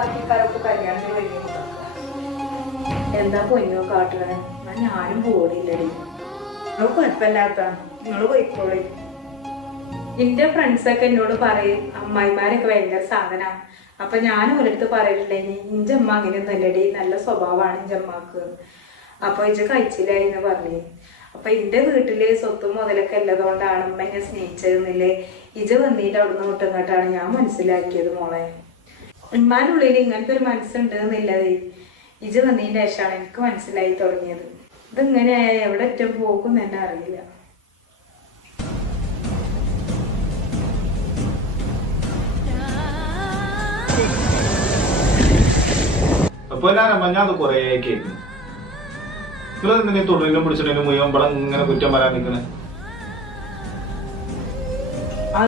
ബാക്കിക്കാരൊക്കെ കല്യാണത്തിന് വരുന്നു. എന്താ പൊന്നോ കാട്ടുക, ഞാനും പോണില്ലടി. അത് കുഴപ്പമില്ലാത്ത നിങ്ങൾ പോയിക്കോളി. എന്റെ ഫ്രണ്ട്സൊക്കെ എന്നോട് പറയും അമ്മായിമാരൊക്കെ ഭയങ്കര സാധനമാണ്. അപ്പൊ ഞാൻ ഒരിടത്ത് പറയില്ലേ, ഇഞ്ച അമ്മ അങ്ങനെയൊന്നും അല്ലടി, നല്ല സ്വഭാവമാണ് ഇഞ്ച അമ്മക്ക്. അപ്പൊ ഇജ കഴിച്ചില്ലായി എന്ന് പറഞ്ഞു. അപ്പൊ എന്റെ വീട്ടില് സ്വത്തും മുതലൊക്കെ ഉള്ളതുകൊണ്ടാണ് അമ്മ എന്നെ സ്നേഹിച്ചതെന്നില്ലേ ഇജ വന്നിട്ട് അവിടുന്ന് മുട്ടങ്ങോട്ടാണ് ഞാൻ മനസ്സിലാക്കിയത് മോളെ. ഉമ്മാരുടെ ഉള്ളിൽ ഇങ്ങനത്തെ ഒരു മനസ്സുണ്ട് എന്നുള്ളതേ ഇജ വന്നതിന്റെ ശേഷമാണ് എനിക്ക് മനസ്സിലായി തുടങ്ങിയത്. ഇതിങ്ങനെ എവിടെ ഒറ്റ പോകും എന്നെ അറിയില്ല. അപ്പൊ ഞാൻ കൊറേ കേൾക്കുന്നു. നിങ്ങൾ എന്തിനാ തൊഴിലിനെ പിടിച്ചിട്ട് മുഴുവൻ ഇവിടെ ഇങ്ങനെ കുറ്റം പറയാൻ നിൽക്കണേ?